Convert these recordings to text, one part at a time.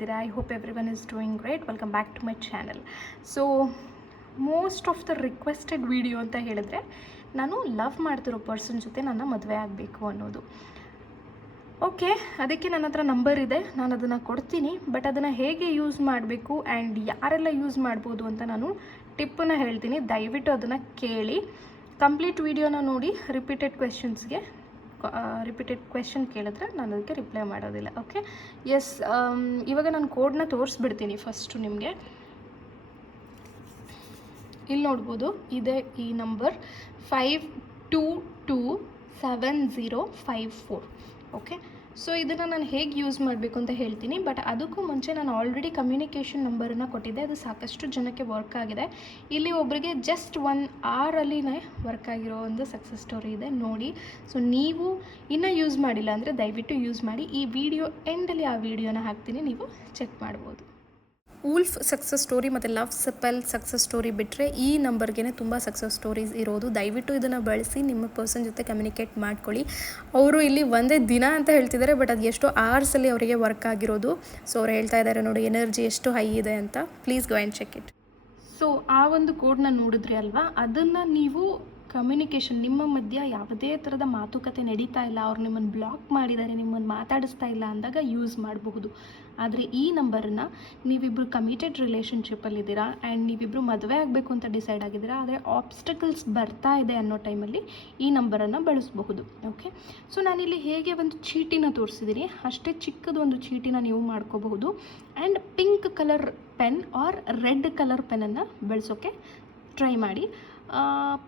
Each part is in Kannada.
ಹೇಗಿದ್ದೀರಾ? I hope everyone is doing great. Welcome back to my channel. So most of the requested video ಅಂತ ಹೇಳಿದ್ರೆ ನಾನು ಲವ್ ಮಾಡ್ತಿರೋ ಪರ್ಸನ್ ಜೊತೆ ನನ್ನ ಮದುವೆ ಆಗಬೇಕು ಅನ್ನೋದು. ಓಕೆ, ಅದಕ್ಕೆ ನನ್ನ ಹತ್ರ ನಂಬರ್ ಇದೆ, ನಾನು ಅದನ್ನು ಕೊಡ್ತೀನಿ. ಬಟ್ ಅದನ್ನು ಹೇಗೆ ಯೂಸ್ ಮಾಡಬೇಕು ಆ್ಯಂಡ್ ಯಾರೆಲ್ಲ ಯೂಸ್ ಮಾಡ್ಬೋದು ಅಂತ ನಾನು ಟಿಪ್ಪನ್ನು ಹೇಳ್ತೀನಿ. ದಯವಿಟ್ಟು ಅದನ್ನು ಕೇಳಿ, ಕಂಪ್ಲೀಟ್ ವಿಡಿಯೋನ ನೋಡಿ. ರಿಪೀಟೆಡ್ ಕ್ವೆಶನ್ ಕೇಳಿದ್ರೆ ನಾನು ಅದಕ್ಕೆ ರಿಪ್ಲೈ ಮಾಡೋದಿಲ್ಲ. Okay, yes. ಇವಾಗ ನಾನು ಕೋಡ್ನ ತೋರಿಸ್ಬಿಡ್ತೀನಿ ಫಸ್ಟು ನಿಮಗೆ. ಇಲ್ಲಿ ನೋಡ್ಬೋದು, ಇದೆ ಈ ನಂಬರ್ 522754. ಓಕೆ, ಸೊ ಇದನ್ನು ನಾನು ಹೇಗೆ ಯೂಸ್ ಮಾಡಬೇಕು ಅಂತ ಹೇಳ್ತೀನಿ. ಬಟ್ ಅದಕ್ಕೂ ಮುಂಚೆ ನಾನು ಆಲ್ರೆಡಿ ಕಮ್ಯುನಿಕೇಷನ್ ನಂಬರನ್ನು ಕೊಟ್ಟಿದ್ದೆ, ಅದು ಸಾಕಷ್ಟು ಜನಕ್ಕೆ ವರ್ಕ್ ಆಗಿದೆ. ಇಲ್ಲಿ ಒಬ್ಬರಿಗೆ ಜಸ್ಟ್ 1 ಅವರಲ್ಲಿನೇ ವರ್ಕ್ ಆಗಿರೋ ಒಂದು ಸಕ್ಸಸ್ ಸ್ಟೋರಿ ಇದೆ, ನೋಡಿ. ಸೊ ನೀವು ಇನ್ನೂ ಯೂಸ್ ಮಾಡಿಲ್ಲ ಅಂದರೆ ದಯವಿಟ್ಟು ಯೂಸ್ ಮಾಡಿ. ಈ ವಿಡಿಯೋ ಎಂಡಲ್ಲಿ ಆ ವಿಡಿಯೋನ ಹಾಕ್ತೀನಿ, ನೀವು ಚೆಕ್ ಮಾಡ್ಬೋದು. ವೂಲ್ಫ್ ಸಕ್ಸಸ್ ಸ್ಟೋರಿ ಮತ್ತು ಲವ್ ಸೆಪಲ್ ಸಕ್ಸಸ್ ಸ್ಟೋರಿ ಬಿಟ್ಟರೆ ಈ ನಂಬರ್ಗೆ ತುಂಬ ಸಕ್ಸಸ್ ಸ್ಟೋರೀಸ್ ಇರೋದು. ದಯವಿಟ್ಟು ಇದನ್ನು ಬಳಸಿ ನಿಮ್ಮ ಪರ್ಸನ್ ಜೊತೆ ಕಮ್ಯುನಿಕೇಟ್ ಮಾಡ್ಕೊಳ್ಳಿ. ಅವರು ಇಲ್ಲಿ ಒಂದೇ ದಿನ ಅಂತ ಹೇಳ್ತಿದ್ದಾರೆ, ಬಟ್ ಅದು ಎಷ್ಟೋ ಅವರ್ಸಲ್ಲಿ ಅವರಿಗೆ ವರ್ಕ್ ಆಗಿರೋದು. ಸೊ ಅವ್ರು ಹೇಳ್ತಾ ಇದ್ದಾರೆ ನೋಡಿ, ಎನರ್ಜಿ ಎಷ್ಟು ಹೈ ಇದೆ ಅಂತ. Please go and check it. So ಆ ಒಂದು ಕೋಡ್ನ ನೋಡಿದ್ರಿ ಅಲ್ವಾ, ಅದನ್ನು ನೀವು ಕಮ್ಯುನಿಕೇಷನ್, ನಿಮ್ಮ ಮಧ್ಯ ಯಾವುದೇ ಥರದ ಮಾತುಕತೆ ನಡೀತಾ ಇಲ್ಲ, ಅವ್ರು ನಿಮ್ಮನ್ನು ಬ್ಲಾಕ್ ಮಾಡಿದ್ದಾರೆ, ನಿಮ್ಮನ್ನು ಮಾತಾಡಿಸ್ತಾ ಇಲ್ಲ ಅಂದಾಗ ಯೂಸ್ ಮಾಡಬಹುದು. ಆದರೆ ಈ ನಂಬರನ್ನು ನೀವಿಬ್ಬರು ಕಮಿಟೆಡ್ ರಿಲೇಷನ್ಶಿಪ್ಪಲ್ಲಿದ್ದೀರಾ ಆ್ಯಂಡ್ ನೀವಿಬ್ಬರು ಮದುವೆ ಆಗಬೇಕು ಅಂತ ಡಿಸೈಡ್ ಆಗಿದ್ದೀರಾ, ಆದರೆ ಆಬ್ಸ್ಟಕಲ್ಸ್ ಬರ್ತಾ ಇದೆ ಅನ್ನೋ ಟೈಮಲ್ಲಿ ಈ ನಂಬರನ್ನು ಬಳಸಬಹುದು. ಓಕೆ, ಸೊ ನಾನಿಲ್ಲಿ ಹೇಗೆ ಒಂದು ಚೀಟಿನ ತೋರಿಸಿದ್ದೀನಿ, ಅಷ್ಟೇ ಚಿಕ್ಕದೊಂದು ಚೀಟಿನ ನೀವು ಮಾಡ್ಕೋಬಹುದು. And pink colour pen or red colour ಪೆನ್ನನ್ನು ಬಳಸೋಕ್ಕೆ ಟ್ರೈ ಮಾಡಿ.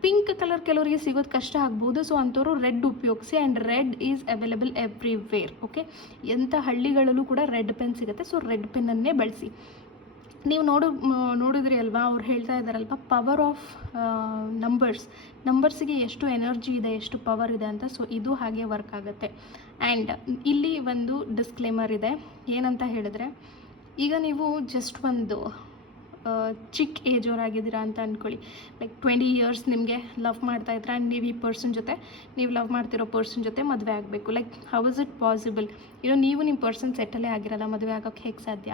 ಪಿಂಕ್ ಕಲರ್ ಕೆಲವರಿಗೆ ಸಿಗೋದು ಕಷ್ಟ ಆಗ್ಬೋದು, ಸೊ ಅಂಥವ್ರು ರೆಡ್ ಉಪಯೋಗಿಸಿ. And red is available everywhere. Okay, ಎಂಥ ಹಳ್ಳಿಗಳಲ್ಲೂ ಕೂಡ ರೆಡ್ ಪೆನ್ ಸಿಗುತ್ತೆ, ಸೊ ರೆಡ್ ಪೆನ್ನನ್ನೇ ಬಳಸಿ. ನೀವು ನೋಡಿದ್ರಿ ಅಲ್ವಾ, ಅವ್ರು ಹೇಳ್ತಾ ಇದ್ದಾರಲ್ವ, ಪವರ್ ಆಫ್ ನಂಬರ್ಸಿಗೆ ಎಷ್ಟು ಎನರ್ಜಿ ಇದೆ, ಎಷ್ಟು ಪವರ್ ಇದೆ ಅಂತ. ಸೊ ಇದು ಹಾಗೆ ವರ್ಕ್ ಆಗುತ್ತೆ. ಆ್ಯಂಡ್ ಇಲ್ಲಿ ಒಂದು ಡಿಸ್ಕ್ಲೇಮರ್ ಇದೆ, ಏನಂತ ಹೇಳಿದ್ರೆ, ಈಗ ನೀವು ಜಸ್ಟ್ ಒಂದು ಚಿಕ್ಕ ಏಜ್ ಅವರಾಗಿದ್ದೀರಾ ಅಂತ ಅಂದ್ಕೊಳ್ಳಿ. ಲೈಕ್ 20 ಇಯರ್ಸ್ ನಿಮಗೆ ಲವ್ ಮಾಡ್ತಾ ಇದ್ರೆ ಆ್ಯಂಡ್ ನೀವು ಈ ಪರ್ಸನ್ ಜೊತೆ, ನೀವು ಲವ್ ಮಾಡ್ತಿರೋ ಪರ್ಸನ್ ಜೊತೆ ಮದುವೆ ಆಗಬೇಕು. Like how is it possible? ನೀವು ನಿಮ್ಮ ಪರ್ಸನ್ ಸೆಟಲೇ ಆಗಿರಲ್ಲ, ಮದುವೆ ಆಗೋಕ್ಕೆ ಹೇಗೆ ಸಾಧ್ಯ?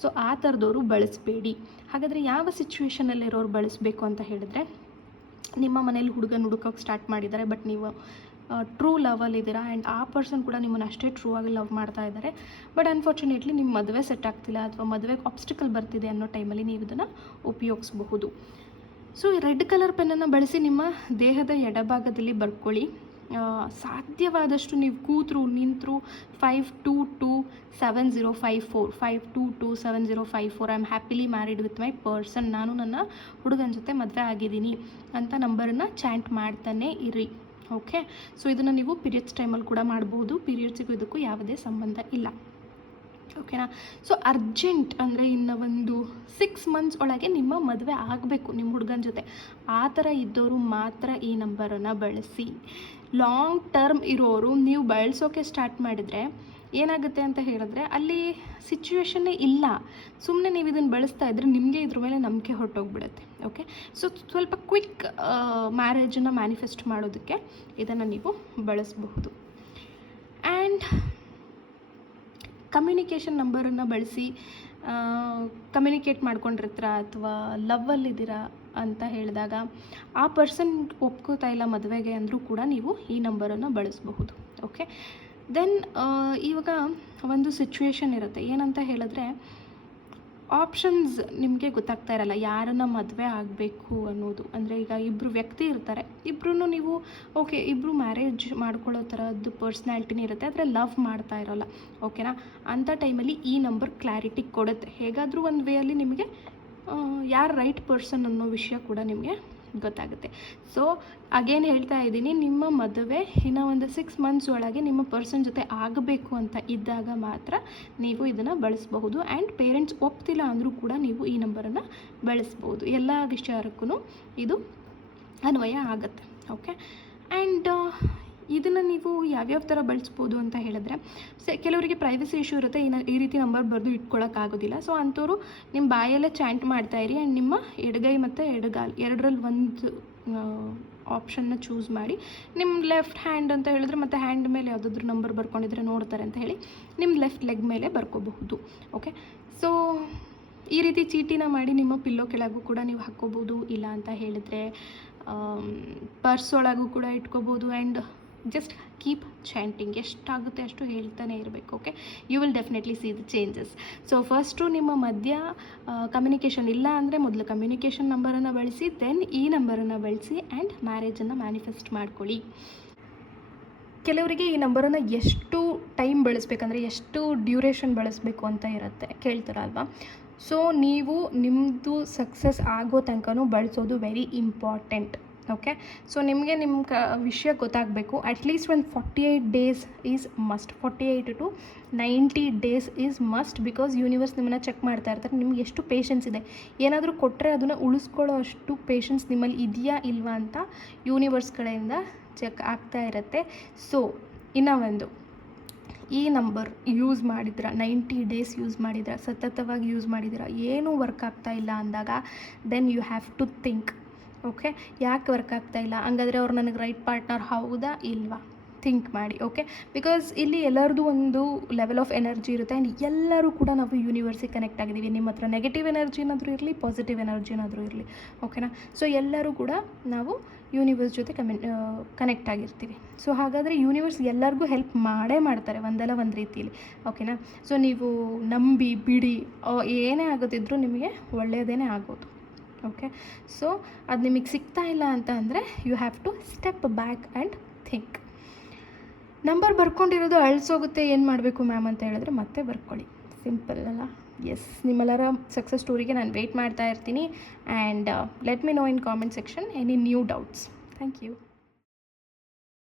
ಸೊ ಆ ಥರದವರು ಬಳಸಬೇಡಿ. ಹಾಗಾದರೆ ಯಾವ ಸಿಚುವೇಷನಲ್ಲಿರೋರು ಬಳಸಬೇಕು ಅಂತ ಹೇಳಿದ್ರೆ, ನಿಮ್ಮ ಮನೇಲಿ ಹುಡುಗನ ಹುಡುಕೋಕ್ಕೆ ಸ್ಟಾರ್ಟ್ ಮಾಡಿದ್ದಾರೆ, ಬಟ್ ನೀವು ಟ್ರೂ ಲವಲ್ಲಿದ್ದೀರಾ ಆ್ಯಂಡ್ ಆ ಪರ್ಸನ್ ಕೂಡ ನಿಮ್ಮನ್ನು ಅಷ್ಟೇ ಟ್ರೂ ಆಗಿ ಲವ್ ಮಾಡ್ತಾ ಇದ್ದಾರೆ. ಬಟ್ ಅನ್ಫಾರ್ಚುನೇಟ್ಲಿ ನಿಮ್ಮ ಮದುವೆ ಸೆಟ್ ಆಗ್ತಿಲ್ಲ ಅಥವಾ ಮದುವೆಗೆ ಆಬ್ಸ್ಟಿಕಲ್ ಬರ್ತಿದೆ ಅನ್ನೋ ಟೈಮಲ್ಲಿ ನೀವು ಇದನ್ನು ಉಪಯೋಗಿಸಬಹುದು. ಸೊ ಈ ರೆಡ್ ಕಲರ್ ಪೆನ್ನನ್ನು ಬಳಸಿ ನಿಮ್ಮ ದೇಹದ ಎಡಭಾಗದಲ್ಲಿ ಬರ್ಕೊಳ್ಳಿ. ಸಾಧ್ಯವಾದಷ್ಟು ನೀವು ಕೂತರು ನಿಂತರು 522754 522754 I am happily married with my person, ನಾನು ನನ್ನ ಹುಡುಗನ ಜೊತೆ ಮದುವೆ ಆಗಿದ್ದೀನಿ ಅಂತ ನಂಬರನ್ನು ಚಾಂಟ್ ಮಾಡ್ತಾನೆ ಇರಿ. ಓಕೆ, ಸೊ ಇದನ್ನು ನೀವು ಪೀರಿಯಡ್ಸ್ ಟೈಮಲ್ಲಿ ಕೂಡ ಮಾಡ್ಬೋದು. ಪೀರಿಯಡ್ಸಿಗೂ ಇದಕ್ಕೂ ಯಾವುದೇ ಸಂಬಂಧ ಇಲ್ಲ. ಓಕೆನಾ? ಸೊ ಅರ್ಜೆಂಟ್ ಅಂದರೆ ಇನ್ನು ಒಂದು 6 ಮಂತ್ಸ್ ಒಳಗೆ ನಿಮ್ಮ ಮದುವೆ ಆಗಬೇಕು ನಿಮ್ಮ ಹುಡುಗನ ಜೊತೆ, ಆ ಥರ ಇದ್ದವರು ಮಾತ್ರ ಈ ನಂಬರನ್ನು ಬಳಸಿ. ಲಾಂಗ್ ಟರ್ಮ್ ಇರೋರು ನೀವು ಬಳಸೋಕೆ ಸ್ಟಾರ್ಟ್ ಮಾಡಿದರೆ ಏನಾಗುತ್ತೆ ಅಂತ ಹೇಳಿದ್ರೆ, ಅಲ್ಲಿ ಸಿಚುವೇಶನ್ನೇ ಇಲ್ಲ, ಸುಮ್ಮನೆ ನೀವು ಇದನ್ನು ಬಳಸ್ತಾ ಇದ್ದರೆ ನಿಮಗೆ ಇದ್ರ ಮೇಲೆ ನಂಬಿಕೆ ಹೊರಟೋಗ್ಬಿಡುತ್ತೆ. ಓಕೆ, ಸೊ ಸ್ವಲ್ಪ ಕ್ವಿಕ್ ಮ್ಯಾರೇಜನ್ನು ಮ್ಯಾನಿಫೆಸ್ಟ್ ಮಾಡೋದಕ್ಕೆ ಇದನ್ನು ನೀವು ಬಳಸಬಹುದು. ಆ್ಯಂಡ್ ಕಮ್ಯುನಿಕೇಷನ್ ನಂಬರನ್ನು ಬಳಸಿ ಕಮ್ಯುನಿಕೇಟ್ ಮಾಡ್ಕೊಂಡಿರ್ತೀರ ಅಥವಾ ಲವ್ವಲ್ಲಿದ್ದೀರಾ ಅಂತ ಹೇಳಿದಾಗ ಆ ಪರ್ಸನ್ ಒಪ್ಕೋತಾ ಇಲ್ಲ ಮದುವೆಗೆ ಅಂದರೂ ಕೂಡ ನೀವು ಈ ನಂಬರನ್ನು ಬಳಸಬಹುದು. ಓಕೆ, ದೆನ್ ಇವಾಗ ಒಂದು ಸಿಚುವೇಶನ್ ಇರುತ್ತೆ, ಏನಂತ ಹೇಳಿದ್ರೆ, ಆಪ್ಷನ್ಸ್ ನಿಮಗೆ ಗೊತ್ತಾಗ್ತಾ ಇರಲ್ಲ ಯಾರನ್ನು ಮದುವೆ ಆಗಬೇಕು ಅನ್ನೋದು. ಅಂದರೆ ಈಗ ಇಬ್ಬರು ವ್ಯಕ್ತಿ ಇರ್ತಾರೆ, ಇಬ್ಬರೂ ನೀವು ಓಕೆ ಇಬ್ಬರು ಮ್ಯಾರೇಜ್ ಮಾಡ್ಕೊಳ್ಳೋ ಥರದ್ದು ಪರ್ಸ್ನಾಲಿಟಿನೇ ಇರುತ್ತೆ, ಆದರೆ ಲವ್ ಮಾಡ್ತಾ ಇರೋಲ್ಲ. ಓಕೆನಾ? ಅಂಥ ಟೈಮಲ್ಲಿ ಈ ನಂಬರ್ ಕ್ಲಾರಿಟಿ ಕೊಡುತ್ತೆ. ಹೇಗಾದರೂ ಒಂದು ವೇಯಲ್ಲಿ ನಿಮಗೆ ಯಾರು ರೈಟ್ ಪರ್ಸನ್ ಅನ್ನೋ ವಿಷಯ ಕೂಡ ನಿಮಗೆ ಗೊತ್ತಾಗುತ್ತೆ. ಸೊ ಅಗೇನ್ ಹೇಳ್ತಾ ಇದ್ದೀನಿ, ನಿಮ್ಮ ಮದುವೆ ಇನ್ನು ಒಂದು 6 ಮಂತ್ಸ್ ಒಳಗೆ ನಿಮ್ಮ ಪರ್ಸನ್ ಜೊತೆ ಆಗಬೇಕು ಅಂತ ಇದ್ದಾಗ ಮಾತ್ರ ನೀವು ಇದನ್ನು ಬಳಸಬಹುದು. ಆ್ಯಂಡ್ ಪೇರೆಂಟ್ಸ್ ಒಪ್ತಿಲ್ಲ ಅಂದರೂ ಕೂಡ ನೀವು ಈ ನಂಬರನ್ನು ಬಳಸ್ಬೋದು. ಎಲ್ಲ ವಿಚಾರಕ್ಕೂ ಇದು ಅನ್ವಯ ಆಗುತ್ತೆ. ಓಕೆ, ಆ್ಯಂಡ್ ಇದನ್ನು ನೀವು ಯಾವ್ಯಾವ ಥರ ಬಳಸ್ಬೋದು ಅಂತ ಹೇಳಿದ್ರೆ, ಕೆಲವರಿಗೆ ಪ್ರೈವಸಿ ಇಶ್ಯೂ ಇರುತ್ತೆ, ಈ ರೀತಿ ನಂಬರ್ ಬರೆದು ಇಟ್ಕೊಳ್ಳೋಕ್ಕಾಗೋದಿಲ್ಲ. ಸೊ ಅಂಥವ್ರು ನಿಮ್ಮ ಬಾಯಲ್ಲೇ ಚಾಂಟ್ ಮಾಡ್ತಾಯಿರಿ ಆ್ಯಂಡ್ ನಿಮ್ಮ ಎಡಗೈ ಮತ್ತು ಎಡಗಾಲು ಎರಡರಲ್ಲಿ ಒಂದು ಆಪ್ಷನ್ನ ಚೂಸ್ ಮಾಡಿ. ನಿಮ್ಮ ಲೆಫ್ಟ್ ಹ್ಯಾಂಡ್ ಅಂತ ಹೇಳಿದ್ರೆ ಮತ್ತು ಹ್ಯಾಂಡ್ ಮೇಲೆ ಯಾವುದಾದ್ರೂ ನಂಬರ್ ಬರ್ಕೊಂಡಿದ್ರೆ ನೋಡ್ತಾರೆ ಅಂತ ಹೇಳಿ ನಿಮ್ಮ ಲೆಫ್ಟ್ ಲೆಗ್ ಮೇಲೆ ಬರ್ಕೋಬಹುದು. ಓಕೆ, ಸೊ ಈ ರೀತಿ ಚೀಟಿನ ಮಾಡಿ ನಿಮ್ಮ ಪಿಲ್ಲೋ ಕೆಳಗೂ ಕೂಡ ನೀವು ಹಾಕ್ಕೋಬೋದು. ಇಲ್ಲ ಅಂತ ಹೇಳಿದರೆ ಪರ್ಸ್ ಒಳಗೂ ಕೂಡ ಇಟ್ಕೋಬೋದು. ಆ್ಯಂಡ್ ಜಸ್ಟ್ ಕೀಪ್ ಚಾಂಟಿಂಗ್, ಎಷ್ಟಾಗುತ್ತೆ ಅಷ್ಟು ಹೇಳ್ತಾನೆ ಇರಬೇಕು. Okay, you will definitely see the changes. So first ನಿಮ್ಮ ಮಧ್ಯ ಕಮ್ಯುನಿಕೇಷನ್ ಇಲ್ಲ ಅಂದರೆ ಮೊದಲು ಕಮ್ಯುನಿಕೇಷನ್ ನಂಬರನ್ನು ಬಳಸಿ, ದೆನ್ ಈ ನಂಬರನ್ನು ಬಳಸಿ ಆ್ಯಂಡ್ ಮ್ಯಾರೇಜನ್ನು ಮ್ಯಾನಿಫೆಸ್ಟ್ ಮಾಡ್ಕೊಳ್ಳಿ. ಕೆಲವರಿಗೆ ಈ ನಂಬರನ್ನು ಎಷ್ಟು ಟೈಮ್ ಬಳಸಬೇಕಂದ್ರೆ ಎಷ್ಟು ಡ್ಯೂರೇಷನ್ ಬಳಸಬೇಕು ಅಂತ ಇರುತ್ತೆ, ಕೇಳ್ತಾರಲ್ವಾ. ಸೊ ನೀವು ನಿಮ್ಮದು ಸಕ್ಸಸ್ ಆಗೋ ತನಕನೂ ಬಳಸೋದು ವೆರಿ ಇಂಪಾರ್ಟೆಂಟ್. ಓಕೆ, ಸೊ ನಿಮಗೆ ನಿಮ್ಮ ವಿಷಯ ಗೊತ್ತಾಗಬೇಕು. ಅಟ್ಲೀಸ್ಟ್ ಒಂದು 48 days is must. 48 to 90 days is must. Because universe ನಿಮ್ಮನ್ನು ಚೆಕ್ ಮಾಡ್ತಾ ಇರ್ತಾರೆ, ನಿಮ್ಗೆ ಎಷ್ಟು ಪೇಷನ್ಸ್ ಇದೆ. ಏನಾದರೂ ಕೊಟ್ಟರೆ ಅದನ್ನು ಉಳಿಸ್ಕೊಳ್ಳೋ ಅಷ್ಟು ಪೇಷನ್ಸ್ ನಿಮ್ಮಲ್ಲಿ ಇದೆಯಾ ಇಲ್ವಾ ಅಂತ ಯೂನಿವರ್ಸ್ ಕಡೆಯಿಂದ ಚೆಕ್ ಆಗ್ತಾ ಇರುತ್ತೆ. ಸೊ ಇನ್ನೂ ಒಂದು, ಈ ನಂಬರ್ ಯೂಸ್ ಮಾಡಿದ್ರೆ 90 ಡೇಸ್ ಯೂಸ್ ಮಾಡಿದ್ರೆ, ಸತತವಾಗಿ ಯೂಸ್ ಮಾಡಿದ್ರೆ ಏನೂ ವರ್ಕ್ ಆಗ್ತಾ ಇಲ್ಲ ಅಂದಾಗ then you have to think. Okay, ಯಾಕೆ ವರ್ಕ್ ಆಗ್ತಾ ಇಲ್ಲ, ಹಂಗಾದರೆ ಅವ್ರು ನನಗೆ ರೈಟ್ ಪಾರ್ಟ್ನರ್ ಹೌದಾ ಇಲ್ವಾ, ಥಿಂಕ್ ಮಾಡಿ. ಓಕೆ, ಬಿಕಾಸ್ ಇಲ್ಲಿ ಎಲ್ಲರದ್ದು ಒಂದು ಲೆವೆಲ್ ಆಫ್ ಎನರ್ಜಿ ಇರುತ್ತೆ. ಆ್ಯಂಡ್ ಎಲ್ಲರೂ ಕೂಡ ನಾವು ಯೂನಿವರ್ಸಿಗೆ ಕನೆಕ್ಟ್ ಆಗಿದ್ದೀವಿ. ನಿಮ್ಮ ಹತ್ರ ನೆಗೆಟಿವ್ ಎನರ್ಜಿನಾದರೂ ಇರಲಿ, ಪಾಸಿಟಿವ್ ಎನರ್ಜಿನಾದರೂ ಇರಲಿ. ಓಕೆನಾ, ಸೊ ಎಲ್ಲರೂ ಕೂಡ ನಾವು ಯೂನಿವರ್ಸ್ ಜೊತೆ ಕನೆಕ್ಟ್ ಆಗಿರ್ತೀವಿ. ಸೊ ಹಾಗಾದರೆ ಯೂನಿವರ್ಸ್ ಎಲ್ಲರಿಗೂ ಹೆಲ್ಪ್ ಮಾಡೇ ಮಾಡ್ತಾರೆ ಒಂದಲ್ಲ ಒಂದು ರೀತಿಯಲ್ಲಿ. ಓಕೆನಾ, ಸೊ ನೀವು ನಂಬಿ ಬಿಡಿ, ಏನೇ ಆಗೋದಿದ್ರೂ ನಿಮಗೆ ಒಳ್ಳೆಯದೇ ಆಗೋದು. ಓಕೆ, ಸೊ ಅದು ನಿಮಗೆ ಸಿಗ್ತಾ ಇಲ್ಲ ಅಂತ ಅಂದರೆ you have to step back and think. Number ಬರ್ಕೊಂಡಿರೋದು ಅಳಿಸೋಗುತ್ತೆ, ಏನು ಮಾಡಬೇಕು ಮ್ಯಾಮ್ ಅಂತ ಹೇಳಿದ್ರೆ ಮತ್ತೆ ಬರ್ಕೊಳ್ಳಿ. ಸಿಂಪಲ್ ಅಲ್ಲ? ಎಸ್, ನಿಮ್ಮೆಲ್ಲರ ಸಕ್ಸಸ್ ಸ್ಟೋರಿಗೆ ನಾನು ವೆಯ್ಟ್ ಮಾಡ್ತಾ ಇರ್ತೀನಿ. And let me know in comment section any new doubts. Thank you.